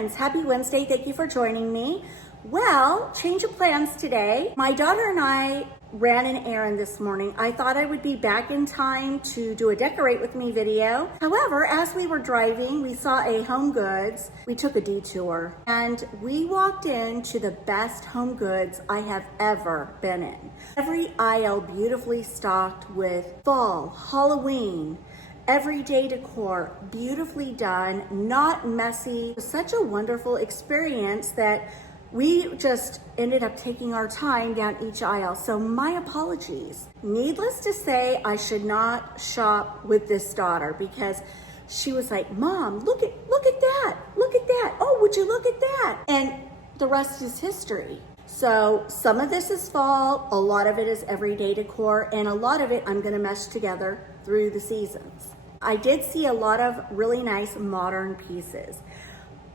friends, happy Wednesday. Thank you for joining me. Well, change of plans today. My daughter and I ran an errand this morning. I thought I would be back in time to do a decorate with me video. However, as we were driving, we saw a Homegoods. We took a detour and we walked into the best Homegoods I have ever been in. Every aisle beautifully stocked with fall, Halloween, everyday decor, beautifully done, not messy. It was such a wonderful experience that we just ended up taking our time down each aisle. So my apologies. Needless to say, I should not shop with this daughter because she was like, Mom, look at that, look at that. Oh, would you look at that? And the rest is history. So some of this is fall, a lot of it is everyday decor, and a lot of it I'm gonna mesh together through the seasons. I did see a lot of really nice modern pieces,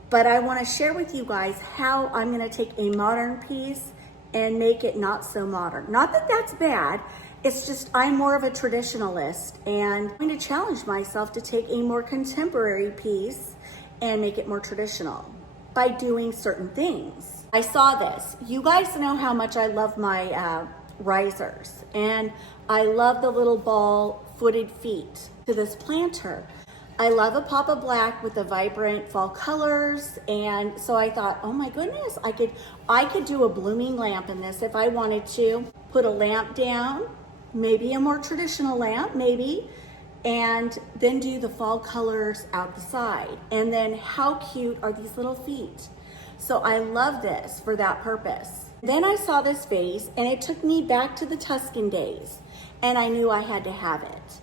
but I wanna share with you guys how I'm gonna take a modern piece and make it not so modern. Not that that's bad, it's just I'm more of a traditionalist and I'm going to challenge myself to take a more contemporary piece and make it more traditional by doing certain things. I saw this. You guys know how much I love my risers, and I love the little ball footed feet to this planter. I love a pop of black with the vibrant fall colors, and so I thought, oh my goodness, I could do a blooming lamp in this if I wanted to. Put a lamp down, maybe a more traditional lamp, maybe, and then do the fall colors out the side. And then how cute are these little feet? So I love this for that purpose. Then I saw this vase and it took me back to the Tuscan days, and I knew I had to have it.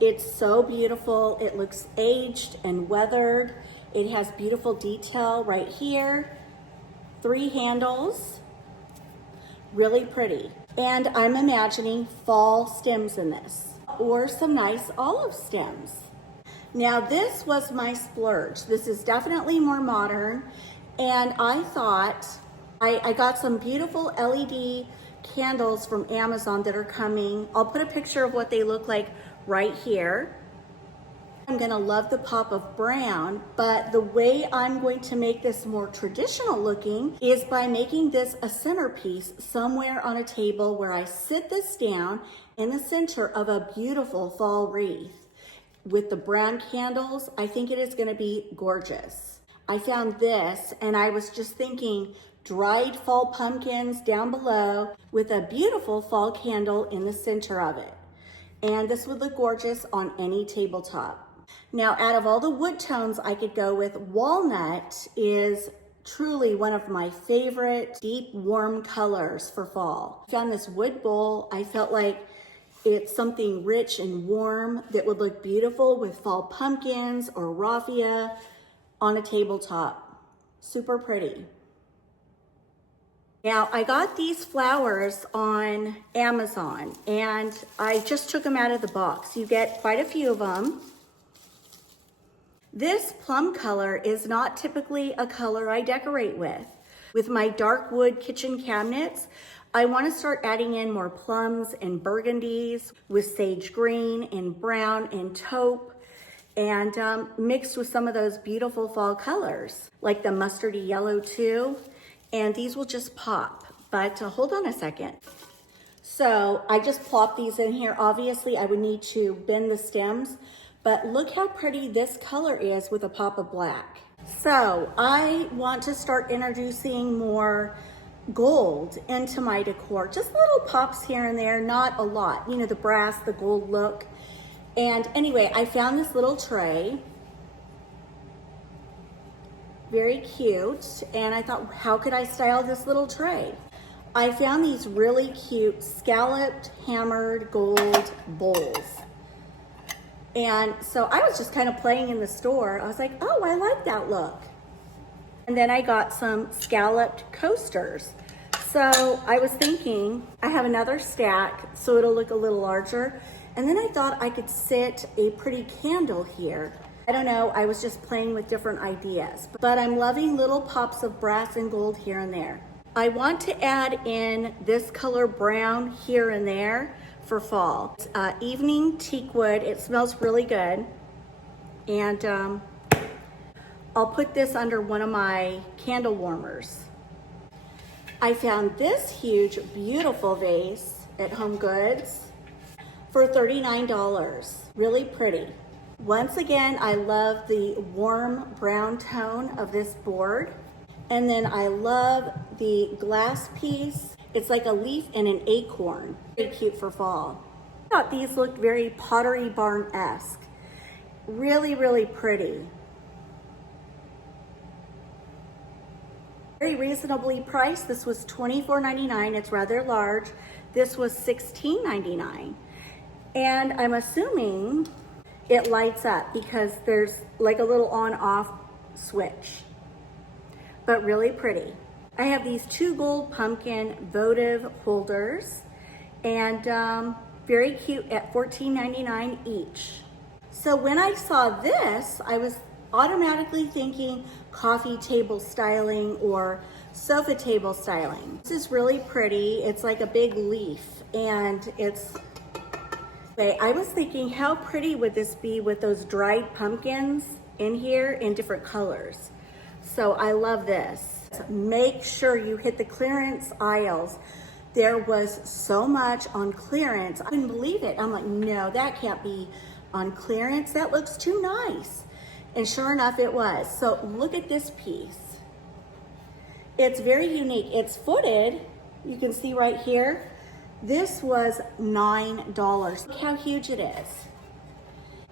It's so beautiful. It looks aged and weathered. It has beautiful detail right here. 3 handles, really pretty. And I'm imagining fall stems in this, or some nice olive stems. Now this was my splurge. This is definitely more modern. And I thought, I got some beautiful LED candles from Amazon that are coming. I'll put a picture of what they look like right here. I'm gonna love the pop of brown, but the way I'm going to make this more traditional looking is by making this a centerpiece somewhere on a table where I sit this down in the center of a beautiful fall wreath. With the brown candles, I think it is gonna be gorgeous. I found this and I was just thinking dried fall pumpkins down below with a beautiful fall candle in the center of it. And this would look gorgeous on any tabletop. Now, out of all the wood tones I could go with, walnut is truly one of my favorite deep, warm colors for fall. I found this wood bowl. I felt like it's something rich and warm that would look beautiful with fall pumpkins or raffia on a tabletop. Super pretty. Now, I got these flowers on Amazon and I just took them out of the box. You get quite a few of them. This plum color is not typically a color I decorate with. With my dark wood kitchen cabinets, I want to start adding in more plums and burgundies with sage green and brown and taupe, and mixed with some of those beautiful fall colors, like the mustardy yellow too. And these will just pop, but hold on a second. So I just plopped these in here. Obviously I would need to bend the stems, but look how pretty this color is with a pop of black. So I want to start introducing more gold into my decor. Just little pops here and there, not a lot. You know, the brass, the gold look. And anyway, I found this little tray. Very cute, and I thought, how could I style this little tray? I found these really cute scalloped hammered gold bowls, and so I was just kind of playing in the store. I was like, oh, I like that look. And then I got some scalloped coasters. So I was thinking I have another stack so it'll look a little larger, and then I thought I could sit a pretty candle here. I don't know, I was just playing with different ideas, but I'm loving little pops of brass and gold here and there. I want to add in this color brown here and there for fall. It's evening teak wood. It smells really good. And I'll put this under one of my candle warmers. I found this huge, beautiful vase at HomeGoods for $39. Really pretty. Once again, I love the warm brown tone of this board. And then I love the glass piece. It's like a leaf and an acorn. Very cute for fall. I thought these looked very Pottery Barn-esque. Really, really pretty. Very reasonably priced. This was $24.99. It's rather large. This was $16.99. And I'm assuming it lights up because there's like a little on-off switch. But really pretty. I have these 2 gold pumpkin votive holders, and very cute at $14.99 each. So when I saw this, I was automatically thinking coffee table styling or sofa table styling. This is really pretty. It's like a big leaf, and it's, I was thinking how pretty would this be with those dried pumpkins in here in different colors. So I love this. Make sure you hit the clearance aisles. There was so much on clearance. I couldn't believe it. I'm like, no, that can't be on clearance. That looks too nice. And sure enough, it was. So look at this piece. It's very unique. It's footed. You can see right here. This was $9. Look how huge it is.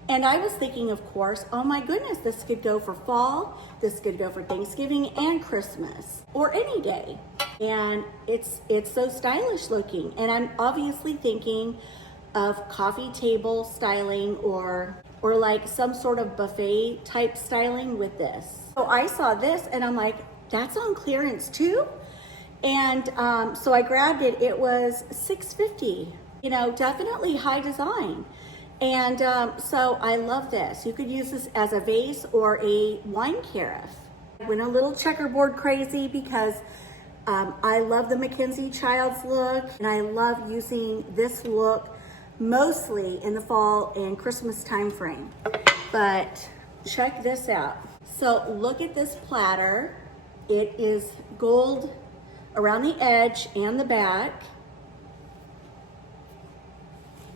And I was thinking, of course, oh my goodness, this could go for fall, this could go for Thanksgiving and Christmas, or any day. And it's so stylish looking. And I'm obviously thinking of coffee table styling or like some sort of buffet type styling with this. So I saw this and I'm like, that's on clearance too? And so I grabbed it. It was $6.50. You know, definitely high design. And so I love this. You could use this as a vase or a wine carafe. I went a little checkerboard crazy because I love the Mackenzie Childs look, and I love using this look mostly in the fall and Christmas time frame. But check this out. So look at this platter. It is gold around the edge and the back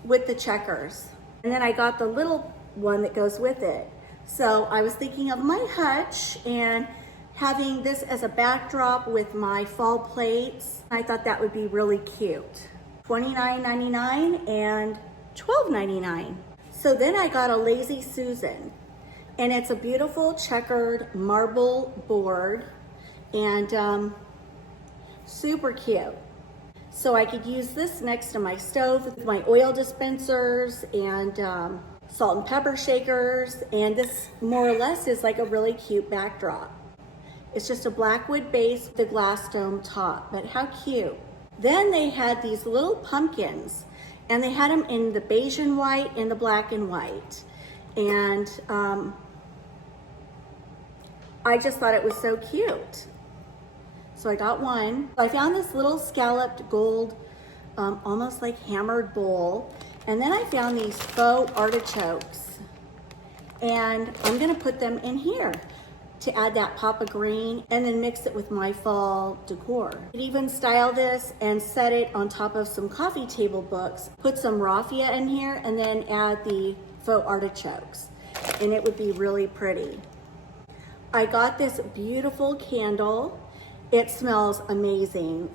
with the checkers. And then I got the little one that goes with it. So I was thinking of my hutch and having this as a backdrop with my fall plates. I thought that would be really cute. $29.99 and $12.99. So then I got a Lazy Susan, and it's a beautiful checkered marble board and super cute. So I could use this next to my stove with my oil dispensers and salt and pepper shakers. And this more or less is like a really cute backdrop. It's just a black wood base with a glass dome top, but how cute. Then they had these little pumpkins, and they had them in the beige and white and the black and white. And I just thought it was so cute. So I got one. I found this little scalloped gold, almost like hammered bowl. And then I found these faux artichokes. And I'm gonna put them in here to add that pop of green and then mix it with my fall decor. You could even style this and set it on top of some coffee table books. Put some raffia in here and then add the faux artichokes. And it would be really pretty. I got this beautiful candle. It smells amazing.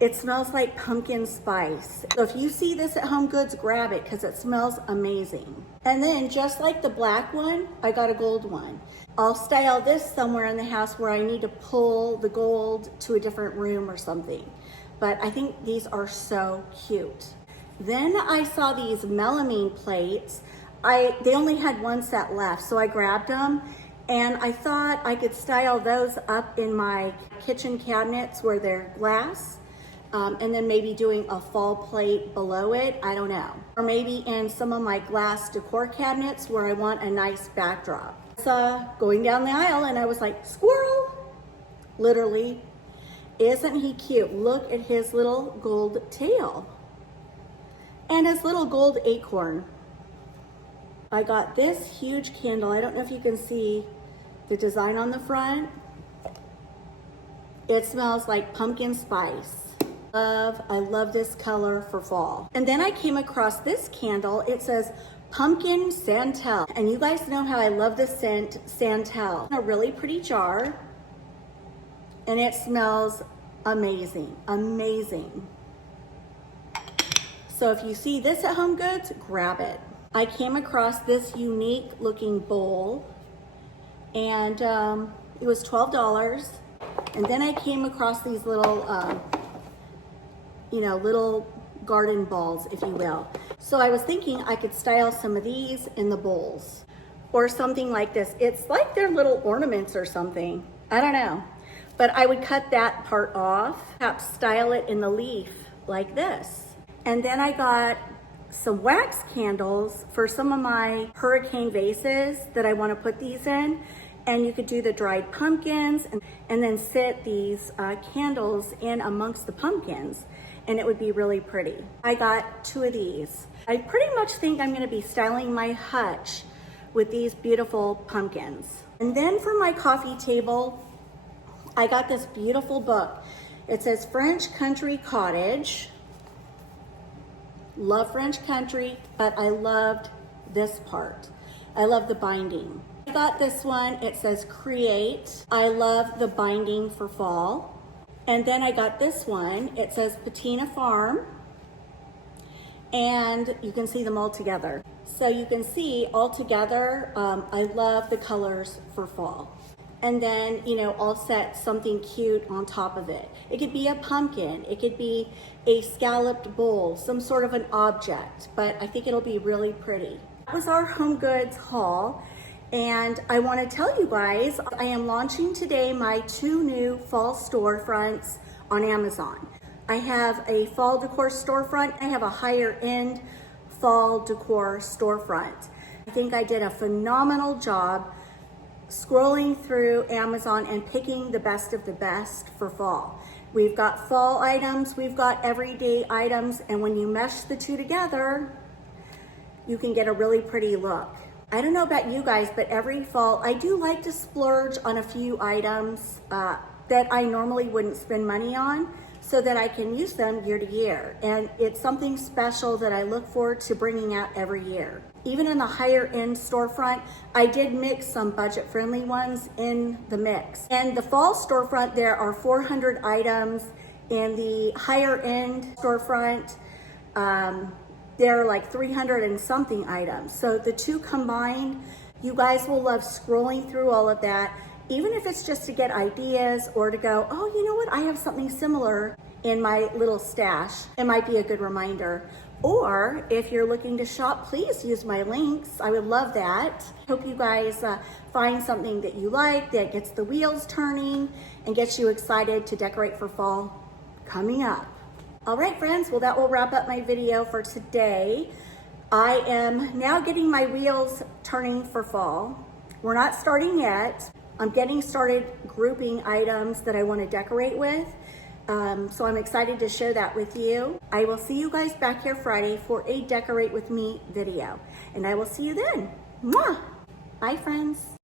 It smells like pumpkin spice. So if you see this at HomeGoods, grab it because it smells amazing. And then just like the black one, I got a gold one. I'll style this somewhere in the house where I need to pull the gold to a different room or something. But I think these are so cute. Then I saw these melamine plates. They only had one set left, so I grabbed them. And I thought I could style those up in my kitchen cabinets where they're glass, and then maybe doing a fall plate below it, I don't know. Or maybe in some of my glass decor cabinets where I want a nice backdrop. I saw going down the aisle and I was like, squirrel, literally. Isn't he cute? Look at his little gold tail and his little gold acorn. I got this huge candle. I don't know if you can see the design on the front. It smells like pumpkin spice. I love this color for fall. And then I came across this candle. It says pumpkin santal. And you guys know how I love the scent santal. A really pretty jar. And it smells amazing, amazing. So if you see this at HomeGoods, grab it. I came across this unique looking bowl, and it was $12. And then I came across these little, little garden balls, if you will. So I was thinking I could style some of these in the bowls or something like this. It's like they're little ornaments or something. I don't know. But I would cut that part off, perhaps style it in the leaf like this. And then I got some wax candles for some of my hurricane vases that I want to put these in. And you could do the dried pumpkins and then sit these candles in amongst the pumpkins, and it would be really pretty. I got 2 of these. I pretty much think I'm going to be styling my hutch with these beautiful pumpkins. And then for my coffee table, I got this beautiful book. It says French Country Cottage. Love French country, but I loved this part. I love the binding. I got this one. It says Create. I love the binding for fall. And then I got this one. It says Patina Farm. And you can see them all together. So you can see all together, I love the colors for fall. And then, I'll set something cute on top of it. It could be a pumpkin. It could be a scalloped bowl, some sort of an object, but I think it'll be really pretty. That was our HomeGoods haul. And I want to tell you guys, I am launching today my 2 new fall storefronts on Amazon. I have a fall decor storefront. I have a higher end fall decor storefront. I think I did a phenomenal job scrolling through Amazon and picking the best of the best for fall. We've got fall items, we've got everyday items, and when you mesh the 2 together, you can get a really pretty look. I don't know about you guys, but every fall, I do like to splurge on a few items that I normally wouldn't spend money on so that I can use them year to year. And it's something special that I look forward to bringing out every year. Even in the higher end storefront, I did mix some budget friendly ones in the mix. And the fall storefront, there are 400 items. In the higher end storefront, there are like 300 and something items. So the 2 combined, you guys will love scrolling through all of that, even if it's just to get ideas or to go, oh, you know what? I have something similar in my little stash. It might be a good reminder. Or if you're looking to shop, please use my links. I would love that. Hope you guys find something that you like, that gets the wheels turning and gets you excited to decorate for fall coming up. All right, friends, well, that will wrap up my video for today. I am now getting my wheels turning for fall. We're not starting yet. I'm getting started grouping items that I want to decorate with. So I'm excited to share that with you. I will see you guys back here Friday for a Decorate With Me video. And I will see you then. Mwah! Bye, friends.